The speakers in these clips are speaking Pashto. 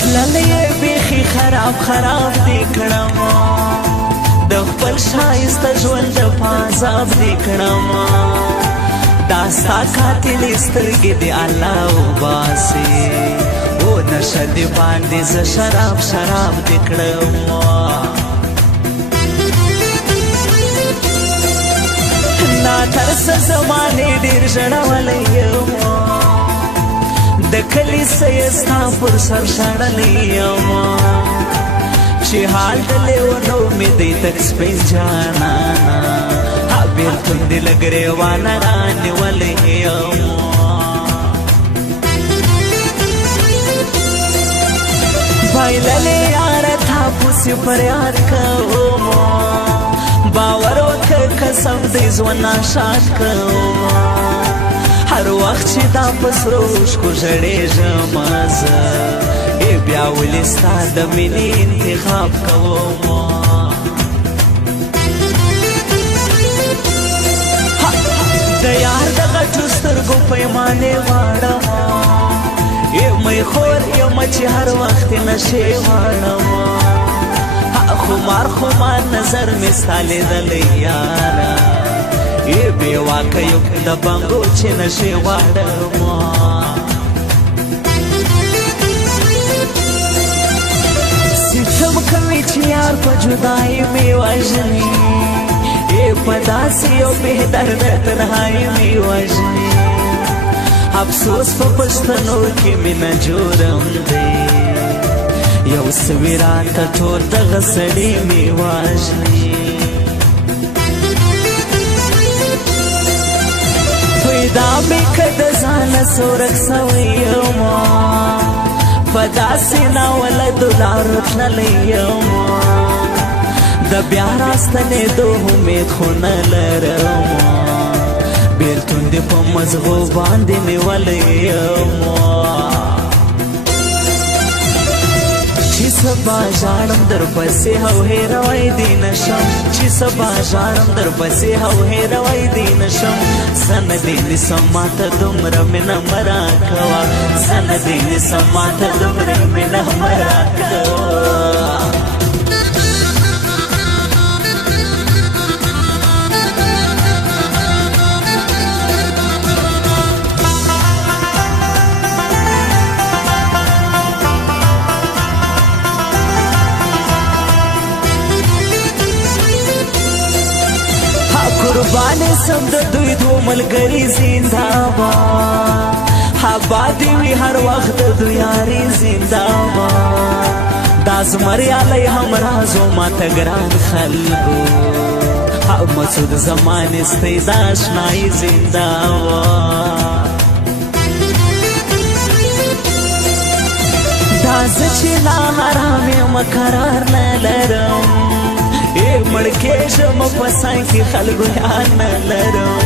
تللی بیخی خراب دی کړم د خپل ښایسته ژوند په عذاب دی کړم دا ستا قاتلې سترګې دې الله وباسي او نشه دې باندې زه شراب دې کړم ناترسه زمانې ډېر ژړولی یم د کلي څه یې ستا پر سر شړلی یم چې حال د لیونو مې دی تک سپین جانانا بیلتون دې له ګریوانه رانیولی یم بایللې یاره تا پسې فریاد کوم باور وکړه قسم دې ژوند ناشاد کوم هر وخت چې دا په سرو اوښکو ژړېږم زه بیا ولې ستا د مینې انتخاب کوم د یار د غټو سترګو پیمانې غواړم یمه خور یمه چې هر وخت نشې غواړم خمار نظر مې ستا لیدلی یاره بې واکه یو د بنګو چې نشې غواړم ستم کوي چې یار په جدایي مې وژني په داسې یو بهدرد تنهایي مې وژني افسوس په پښتنو کې مې نه جوړم دی یو سوي راته ټول دغه سړي مې وژني پیدا مې که د ځانه سورک سوی یم په داسې ناولدو لارو تللی یم د بیا راستنېدو امید خو نه لرم بیلتون دې په مزغو باندې نیولی یم چې سبا ژاړم درپسې او هېروی دې نشم چې سبا ژاړم درپسې او هېروی دې نشم زه نه دې نیسم ماته دومره مینه مه راکوه زه نه دې نیسم ماته دومره مینه مه راکوه قربانې سم د دوی دو ملګري زنده‌باد آباد دې وي هر وخت د دوی یاري زنده‌باد دا زمریالی همراز و ماته ګران خلکو مسعود زمانې ستی د اشنایي زنده‌باد دا زه چې لا حرام یم قرار نه لرم مړکېږم په سنګ کې خلکو یاد نه لرم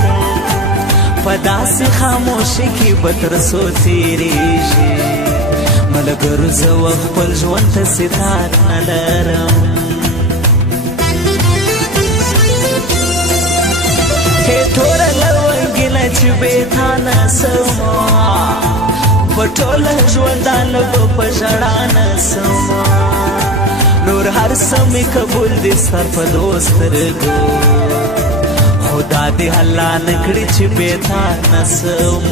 په داسې خاموشي کې به تر څو تېرېږي ملګرو زه خپل ژوند ته ستار نه لرم توره لونګینه چې بېتا نسم په ټوله ژوندانه به په ژړا نسم نور هر سمې قبول دې سر په دوسترګو خدا دې الله نه کړي چې بېتا نسم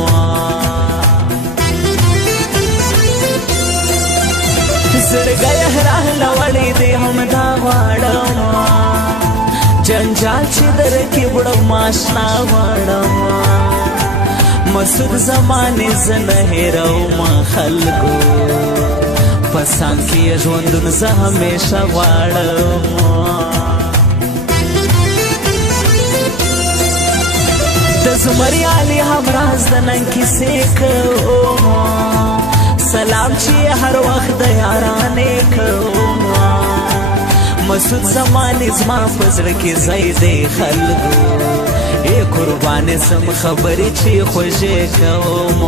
زړګی راهله وړې دې همدا غواړم جنجال چې درکې وړم اشنا غواړم مسعود زمانې زه نه هېروم خلکو په څنګ کې یې ژوندون زه همیشه غواړم د زمریالي همراز د نن کیسې کوم سلام چې هر وخت د یارانې کوم مسعود زمانې زما په زړه کې ځای دی خلکو قربانې سم خبرې چې خوږې کوم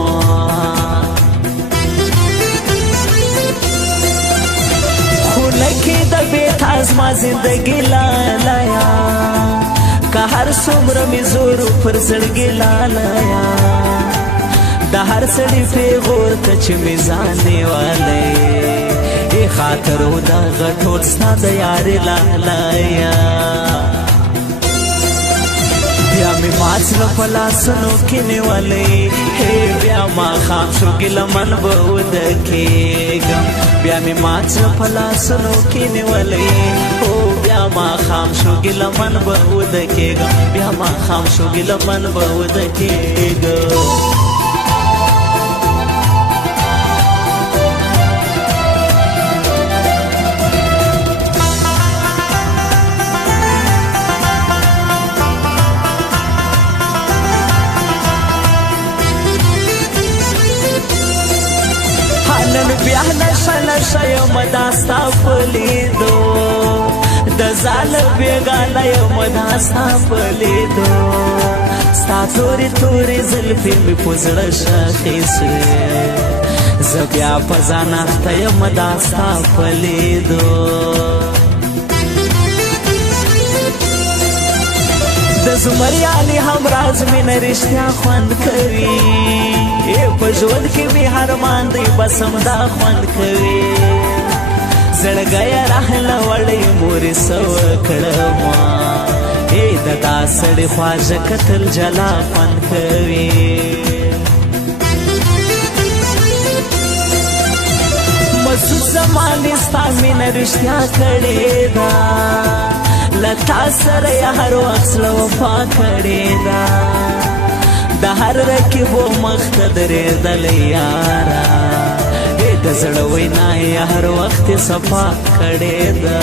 خونکې د بېتا زما زندګي لالایا که هر څومره مې زور پر زړګي لالایا د هر سړي پیغور ته چې مې ځان نیولی خاطرو دا غټول ستا د یارې لالایا بیا مې مات زړه په لاسونو کې نیولی بیا ماښام شو ګیلمن به وده کېږم بیا مې مات زړه په لاسونو کې نیولی بیا ماښام شو ګیلمن به وده کېږم بیا ماښام شو ګیلمن به وده کېږم نن بیا نشه نشه یم دا ستا په لیدو د ځاله بېګانه یم دا ستا په لیدو ستا تورې تورې زلفې مې په زړه ښخې سوې زه بیا په ځان اخته یم دا ستا په لیدو د زمریانې هم راز مینه رښتیا خوند کوي په ژوند کې مې هر مان دی بس همدا خوند کوي زړګیه راهله وړې مورې څه وکړمه د دا سړي خواږه کتل جلا خوند کوي مسعود زمانې ستا مینه رښتیا کړې ده له تا سره یې هر وخت زړه وفا کړې ده د هر رقیبو مخ ته درېدلی یاره د زړه وینا یې هر وخت یې صفا کړې ده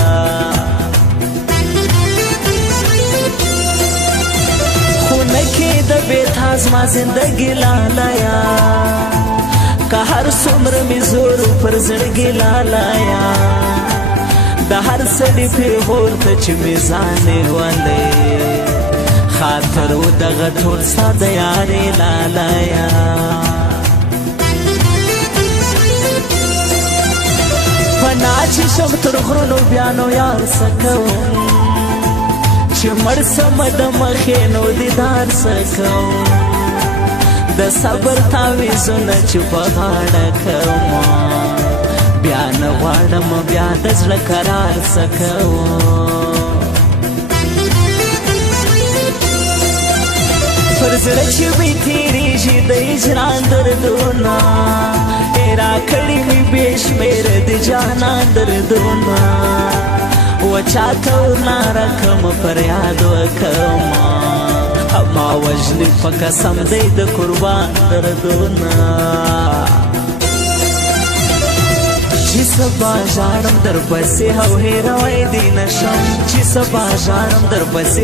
خونه کې د بېتا زما زندګي لالیه که هر څومره مې زور پر زړګي لالیه د هر سړي پیغور ته چې مې ځان نیولی خاطرو دغه ټول ستا د یارې لالایا پناه چې شم تر غرونو بیا نو یار څه کوم چې مړ سمه د مخې نو دیدار څه کوم د صبر تاویزونه چې په غاړه کومه بیا نه غواړم بیا د زړه قرار څه کوم پر زړه چې مې تېرېږي د هجران دردونه راکړي مې بې شمېره د جانان دردونه وچاته ورنارکم فریاد وکړمه ما وژني په قسم دی د قربان دردونه چې سبا ژاړم در پسې او هېروی دې نشم چې سبا ژاړم در پسې